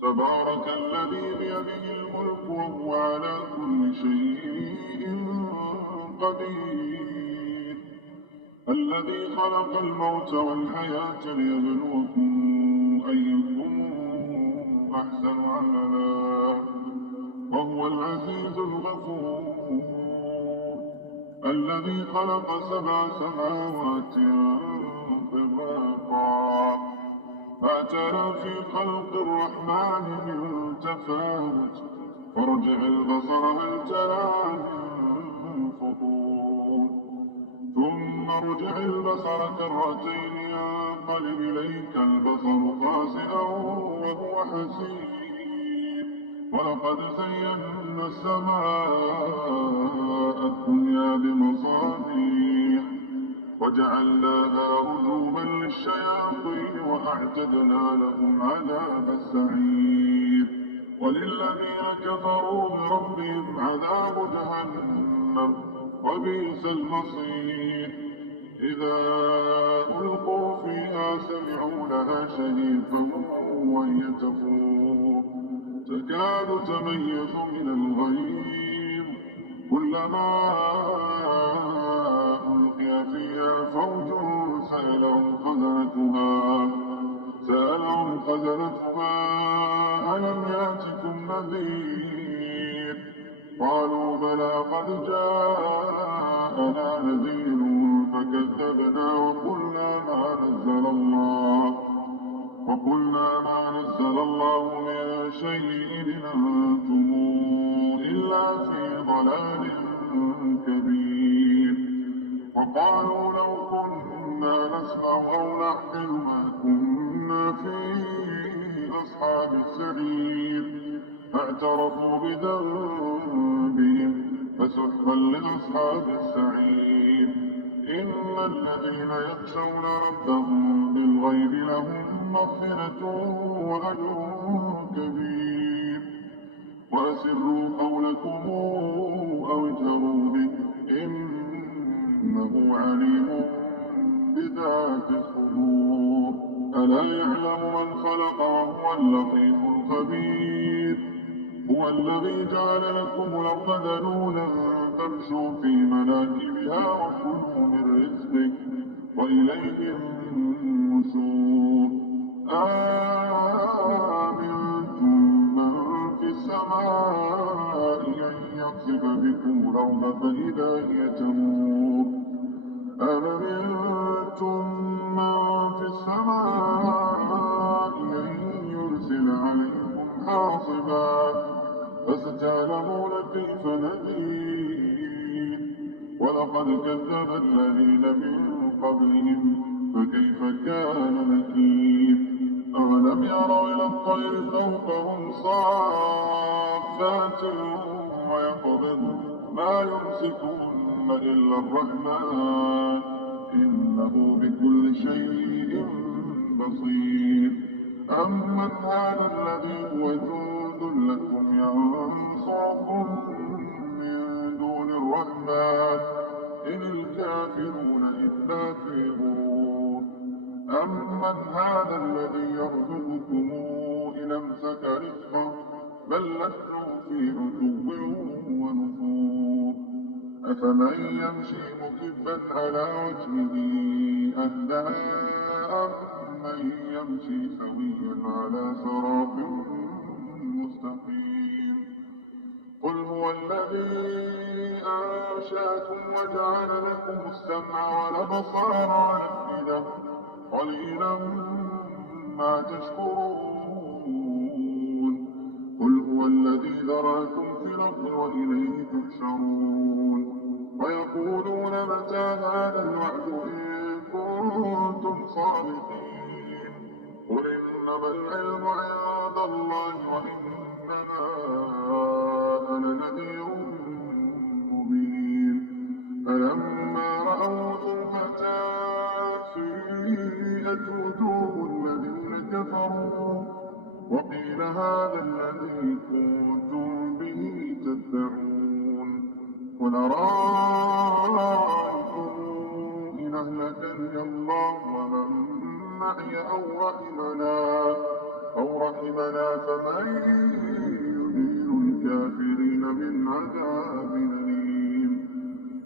تبارك الذي بيده الملك وهو على كل شيء قدير. الذي خلق الموت والحياة ليبلوكم أيكم أحسن عملا وهو العزيز الغفور. الذي خلق 7 سماوات طباقا ما ترى في خلق الرحمن من تفاوت فارجع البصر هل ترى من فطور ثم ارجع البصر كرتين ينقلب إليك البصر خاسئا وهو حسير. ولقد زينا السماء الدنيا بمصابيح وجعلناها رجوما للشياطين وأعتدنا لهم عذاب السعير. وللذين كفروا بربهم عذاب جهنم وبئس المصير. إذا ألقوا فيها سمعوا لها شهيقا وهي تفور تكاد تميز من الغيظ كلما ألقي فيها فوج سألهم خزنتها ألم يأتكم نذير قالوا بلى قد جاءنا نذير فكذبنا وقلنا ما نزل الله من شيء إن أنتم إلا في ضلال كبير. وقالوا لو كنا نسمع أو نعقل ما كنا في أصحاب السعير فاعترفوا بذنبهم فسحقا لأصحاب السعير. إن الذين يخشون ربهم بالغيب لهم مغفرة وأجر كبير. وأسروا قولكم أو اجهروا به إنه عليم بذات الصدور. ألا يعلم من خلق وهو اللطيف الخبير. هو الذي جعل لكم الأرض ذلولا فامشوا في مناكبها وكلوا من رزقه وإليه النشور. أأمنتم من في السماء أن يخسف بكم الأرض فإذا هي تمور أم أمنتم من في السماء أن يرسل عليكم حاصبا فستعلمون كيف نذير. ولقد كذب الذين من قبلهم فكيف كان نكير. أولم يروا إلى الطير فوقهم صافات ويقبضن ما يمسكون إلا الرحمن إنه بكل شيء بصير. أمن هذا الذي هو جند لكم ينصركم من دون الرحمن إن الكافرون إلا في غرور. أمن هذا الذي يرزقكم إن أمسك رزقه بل لجوا في عتو ونفور. أفمن يمشي مكبا على وجهه أهدى أمن يمشي سويا على صراط مستقيم. قل هو الذي أنشأكم وجعل لكم السمع والأبصار والأفئدة قليلا ما تشكرون. قل هو الذي ذرأكم في الأرض وإليه تحشرون. ويقولون متى هذا الوعد إن كنتم صادقين. قل إنما العلم عند الله وإنما أنا نذير مبين. فلما رأوا زلفة سيئت وجوه الذين كفروا وقيل هذا الذي كنتم به تدعون. قل أرأيتم إن أهلكني الله ومن معي أو رحمنا أو رحمنا فمن يجير الكافرين من عذاب أليم.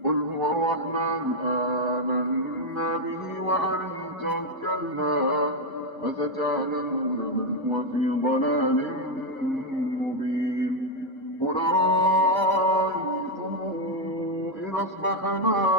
قل هو الرحمن آمنا به وعليه توكلنا فستعلمون من هو في ضلال مبين. قل أرأيتم إن أصبح ماؤكم